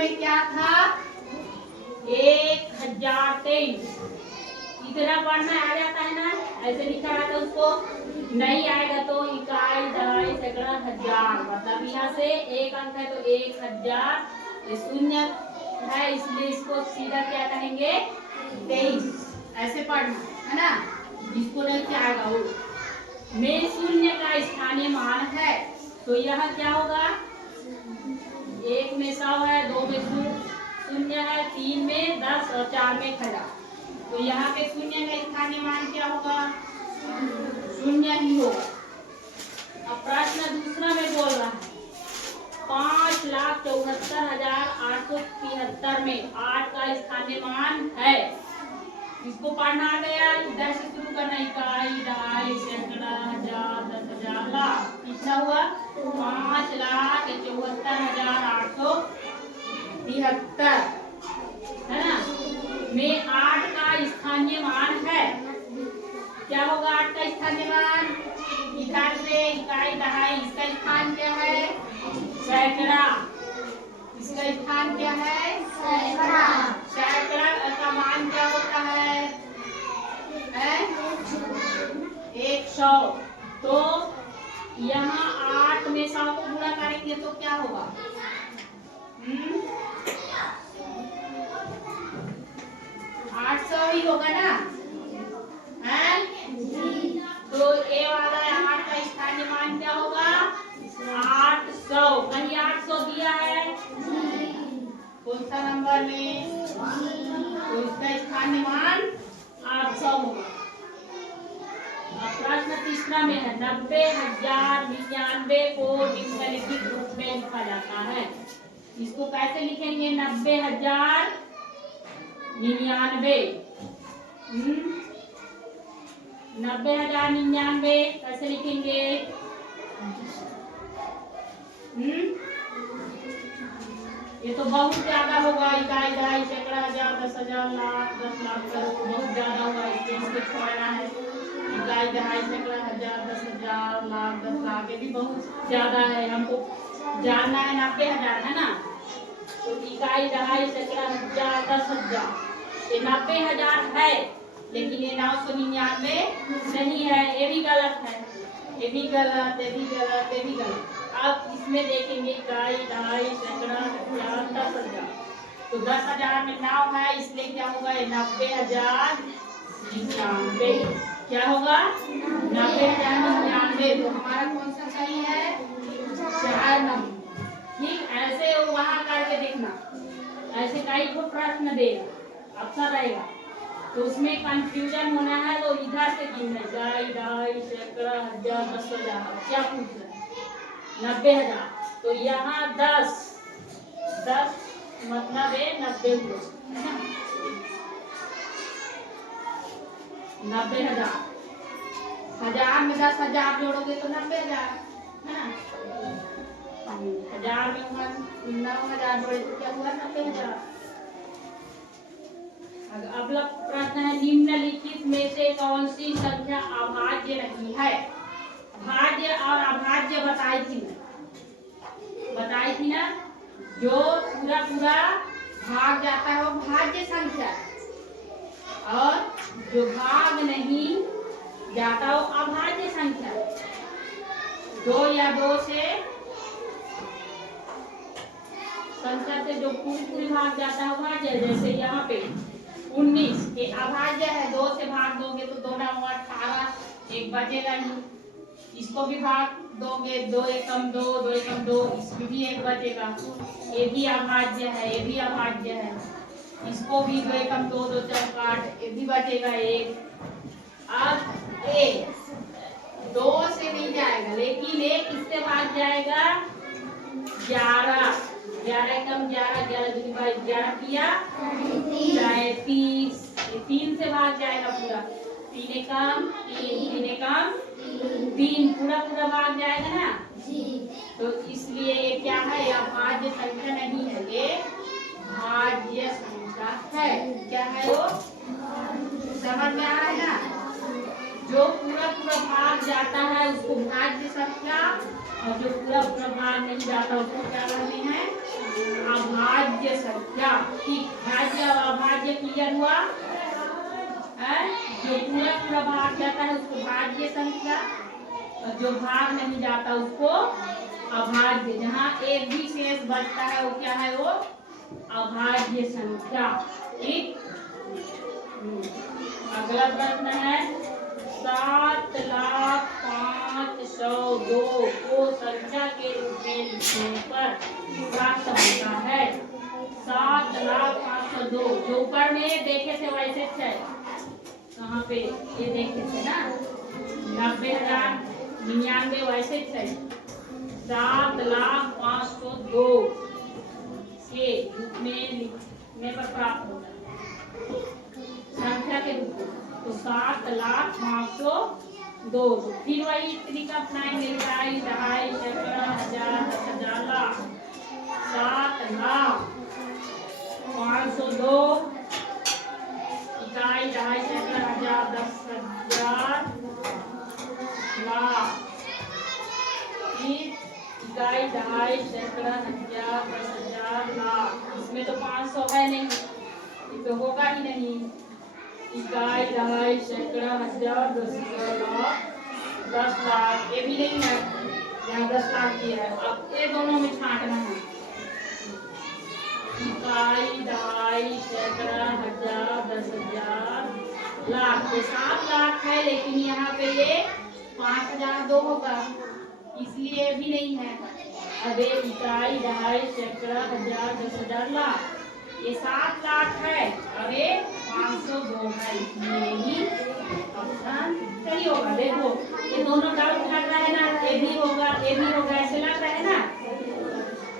में क्या था 1023। इतना पढ़ना आ जाता है ना, ऐसे लिखा रहता है उसको, नहीं आएगा तो इकाई दहाई सैकड़ा हजार, मतलब यहाँ से एक अंक है तो 1000, ये शून्य है इसलिए इसको सीधा क्या कहेंगे 23। ऐसे पढ़ना है ना, जिसको नहीं क्या आएगा वो। में शून्य का स्थानीय मान है तो यह क्या होगा, 1 में 100 है, 2 में शून्य है, 3 में 10 और 4 में 1000। तो यहाँ पे शून्य का स्थानीय मान क्या होगा, शून्य ही होगा। अब प्रश्न दूसरा में बोल रहा है 5,74,873 में 8 का स्थानीय मान है। इसको पढ़ना आ गया, इधर से शुरू करना, इकाई दहाई सैकड़ा हजार 10,000 लाख। कितना हुआ 5,74,873 है ना, में 8 का स्थानीय मान है। क्या होगा 8 का स्थानीय मान, इधर से इकाई दहाई, इसका स्थान क्या है सैकड़ा, इसका स्थान क्या है सैकड़ा। सैकड़ा का मान क्या होता है 100। तो यहाँ 8 में 100 को गुणा करेंगे तो क्या होगा 800 ही होगा ना, है? तो ये वाला 8 का स्थानीय मान क्या होगा 800। कहीं 800 दिया है कौन सा नंबर में, तो इसका स्थानीय मान 800 होगा। अब प्रश्न तीसरा में है 90,099 को निम्नलिखित रूप में लिखा जाता है। इसको कैसे लिखेंगे 90,099 90,099 कैसे लिखेंगे ये तो बहुत ज्यादा होगा, इकाई दहाई सैकड़ा हजार 10,000 लाख 10 लाख करोड़ बहुत ज्यादा होगा, इसको छोड़ना है। इकाई दहाई सैकड़ा हजार 10,000 लाख 10 लाख ये भी बहुत ज्यादा है, हमको जानना है 90,000 है ना। तो इकाई दहाई सैकड़ा हजार 10,000 ये 90,000 है, लेकिन ये 999 नहीं है, ये भी गलत है, ये भी गलत, ये भी गलत, ये भी गलत। अब इसमें देखेंगे इकाई दहाई सैकड़ा हजार 10,000, तो 10,000 में 9 है इसलिए क्या होगा ये 90,099। क्या होगा 90,099। तो हमारा कौन सा सही है 4 नंबर। ठीक, ऐसे वहां करके देखना, ऐसे कई को प्रश्न देगा अच्छा रहेगा, तो उसमें कंफ्यूजन होना है तो इधर से गिनना, इकाई दहाई सैकड़ा हजार 10,000 क्या पूछ रहे हैं 90,000। तो यहाँ 10 मतलब है 90 हुआ, 90,000। 1000 में 10,000 जोड़ोगे तो 90,000 है ना, 1000 में 9,000 जोड़े तो क्या हुआ 90,000। अगला प्रश्न है निम्नलिखित में से कौन सी संख्या अभाज्य नहीं है। भाज्य और अभाज्य बताई थी ना, जो पूरा पूरा भाग जाता है वो भाज्य संख्या है, और जो भाग नहीं जाता वो अभाज्य संख्या है। 2 या 2 से संख्या से जो पूरी भाग जाता है भाज्य, जैसे यहाँ पे 19 ये अभाज्य है, 2 से भाग दोगे तो 2 9 18 एक बचेगा नहीं, इसको भी भाग दोगे 2 एकम 2 2 एकम 2 इसमें भी एक बचेगा, ये भी अभाज्य है, ये भी अभाज्य है, इसको भी 2 एकम 2 2 4 8 ये भी बचेगा एक। अब 1 2 से नहीं जाएगा, लेकिन एक इससे भाग जाएगा 11 11 एकम 11 11 दूनी 11 किया 30, 3 से भाग जाएगा पूरा, 3 एकम 3 एकम 3 पूरा पूरा भाग जाएगा ना जी। तो इसलिए ये क्या है अभाज्य संख्या नहीं है, ये भाज्य संख्या है। क्या है वो समझ में आ रहा है ना, जो पूरा पूरा भाग जाता है उसको भाज्य संख्या, और जो पूरा पूरा भाग नहीं जाता उसको क्या कहते हैं अभाज्य संख्या। ठीक, भाज्य और अभाज्य क्लियर हुआ। जो पूरा भाग जाता है उसको भाज्य संख्या, और जो भाग नहीं जाता उसको अभाज्य। जहाँ एक भी शेष बचता है वो क्या है? वो अभाज्य संख्या। ठीक, अगला प्रश्न है 7,05,102 को संख्या के रूप में लिखने पर प्राप्त होता है। 7,05,102 जो ऊपर में देखे थे वैसे है। कहाँ पे ये देखे थे ना, 90,099 वैसे है। 7,05,102 के रूप में लिखने पर प्राप्त होता है संख्या के रूप में। तो 7,05,102। फिर वही तरीका अपनाएंगे, इकाई, दहाई, सैकड़ा, हजार, 10,000, लाख। 7,05,102 इकाई, दहाई, सैकड़ा, हजार, 10,000, लाख। फिर इकाई, दहाई, सैकड़ा, हजार, 10,000, लाख। इसमें तो 500 है नहीं, ये तो होगा ही नहीं। इकाई, दहाई, सैकड़ा, हजार, 10,000, लाख, 10 लाख, ये भी नहीं है, यहाँ 10 लाख की है। अब ये दोनों में छांटना है। इकाई, दहाई, सैकड़ा, हजार, 10,000, लाख। ये 7 लाख है, लेकिन यहाँ पे ये 5,002 होगा, इसलिए भी नहीं है। अब इकाई, दहाई, सैकड़ा, हजार, 10,000, लाख, ये 7 लाख है और ये 502 है, इसलिए ही ऑप्शन सही होगा। देखो ये दोनों डाउट लग रहा है ना, ये भी होगा, ये भी होगा, ऐसे लग रहा है ना।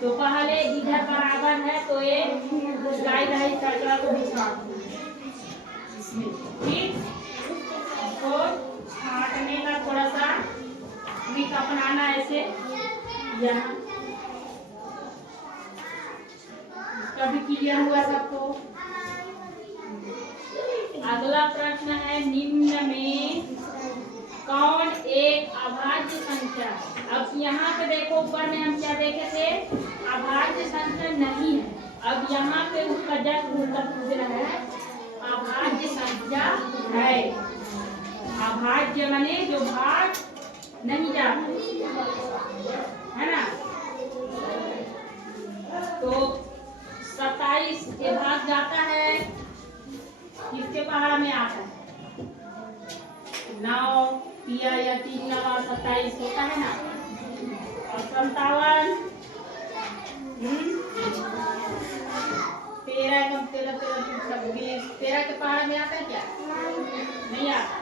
तो पहले इधर बराबर है तो ये इकाई, दहाई, सैकड़ा को बिछा दो इसमें। ठीक, तो छांटने का थोड़ा सा ट्रिक अपनाना ऐसे यहाँ। कभी क्लियर हुआ सबको? अगला प्रश्न है निम्न में कौन एक अभाज्य संख्या। अब यहाँ पे देखो, ऊपर में हम क्या देखे थे? अभाज्य संख्या नहीं है। अब यहाँ पे उसका जस्ट उल्टा पूछ रहा है, अभाज्य संख्या है। अभाज्य माने जो भाग नहीं जाता है ना। तो 27 ये भाग जाता है, किसके पहाड़ में आता है? 9 पिया या 3 9 27 होता है ना। और 57 13 कम 13 13 26 13 के पहाड़ में आता है क्या? नहीं आता।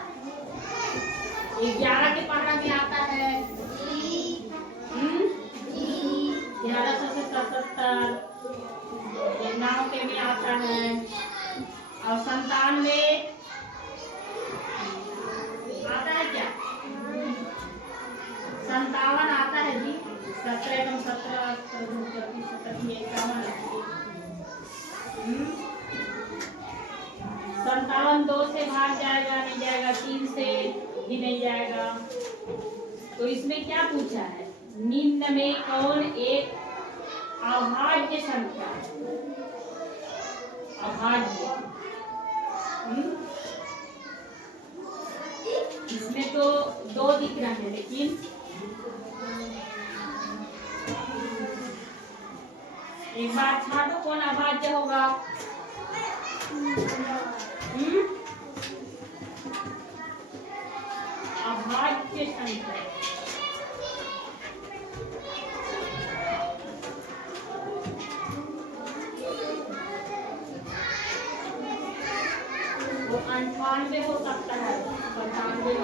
11 के पहाड़ में आता है। 1177 9 के में आता है। और 97 आता है क्या? 57 आता है जी। 17 कम 17 57 2 से भाग जाएगा, नहीं जाएगा। 3 से भी नहीं जाएगा। तो इसमें क्या पूछा है? निम्न में कौन एक अभाज्य संख्या? अभाज्य। इसमें तो 2 दिख रहा है, लेकिन एक बार छाटो कौन अभाज्य होगा। अभाज्य संख्या वो 98 हो सकता है, 95।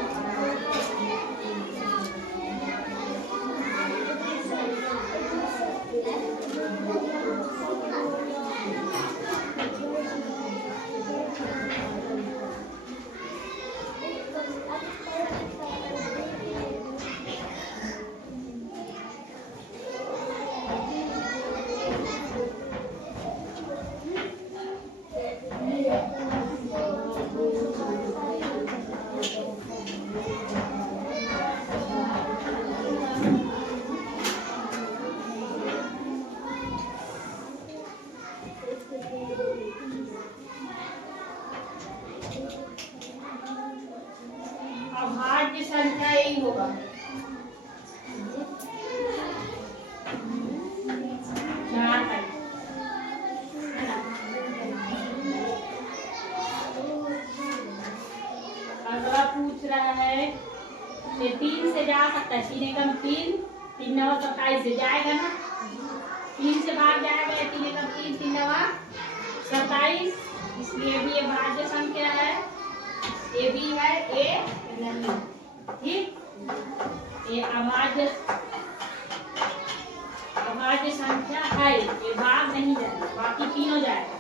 अभाज्य संख्या यही होगा। अगला पूछ रहा है ये 3 से जा सकता है, 3 एकम 3, 3 नवा 27 से जाएगा ना, 3 से भाग जाएगा, 3 एकम 3, 3 नवा 27, इसलिए भी ये भाज्य संख्या है, ये भी है, ये नहीं, ठीक। ये अभाज्य संख्या है, ये भाग नहीं जाएगा, बाकी तीनों जाएगा।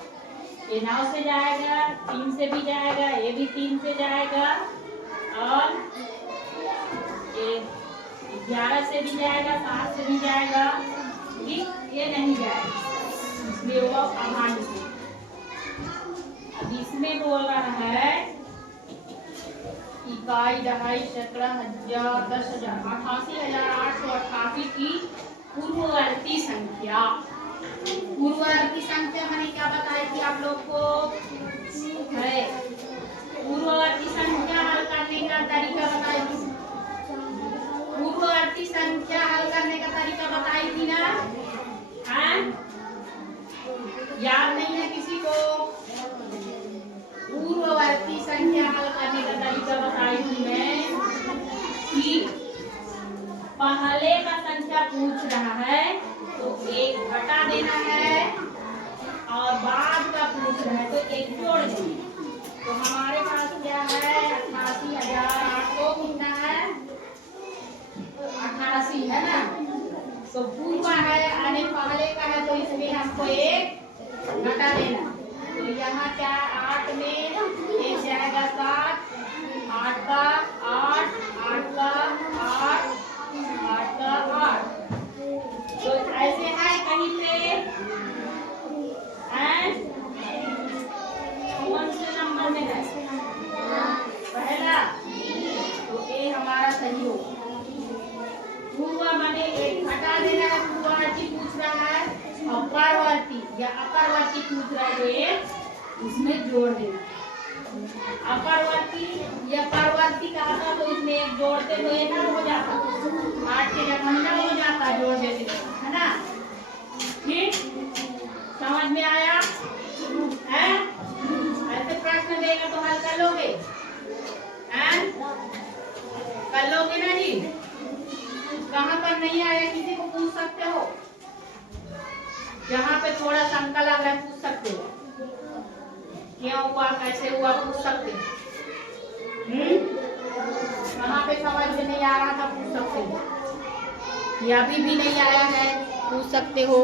ये 9 से जाएगा, 3 से भी जाएगा, ये भी 3 से जाएगा, और ये 11 से भी जाएगा, 7 से भी जाएगा, ठीक। ये नहीं जाएगा, इसलिए वो अभाज्य। अब इसमें बोल रहा है इकाई, दहाई, सैकड़ा, हजार, 10,000, 88,888 की पूर्ववर्ती संख्या। पूर्ववर्ती संख्या मैंने क्या बताई थी आप लोग को? है पूर्ववर्ती संख्या हल करने का तरीका बताई थी। पूर्ववर्ती संख्या हल करने का तरीका बताई थी ना? हाँ? याद नहीं है किसी को? पूर्ववर्ती संख्या हल करने का तरीका बताई थी मैं कि पहले का संख्या पूछ रहा है तो 1 घटा देना है, और बाद का पूछ रहा है तो 1 जोड़ देना। तो हमारे पास क्या है? 88,800 कितना है? 88 है ना। तो पूर्व है यानी पहले का है, तो इसमें हमको 1 घटा देना। तो यहाँ क्या 8 में 1 जाएगा 7, 8 का 8, 8 का 8, 8 का 8। तो ऐसे है कहीं पे कौन से नंबर में है? पहला, तो ए हमारा सही हो। पूर्व माने 1 घटा देना है, पूर्ववर्ती पूछ रहा है, और परवर्ती या अपरवर्ती पूछ रहा है तो 1 इसमें जोड़ देना। अपरवर्ती या परवर्ती का आता तो इसमें 1 जोड़ते तो ये ना हो जाता, 8 के जगह ना हो जाता, जोड़ देते है ना। ठीक, समझ में आया है? ऐसे प्रश्न देगा तो हल कर लोगे? कर लोगे ना जी? कहाँ पर नहीं आया किसी को पूछ सकते हो, जहाँ पे थोड़ा शंका लग रहा है पूछ सकते हो, क्या हुआ कैसे हुआ पूछ सकते हो। कहाँ पे समझ में नहीं आ रहा था पूछ सकते हो, या अभी भी नहीं आया है पूछ सकते हो।